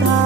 た。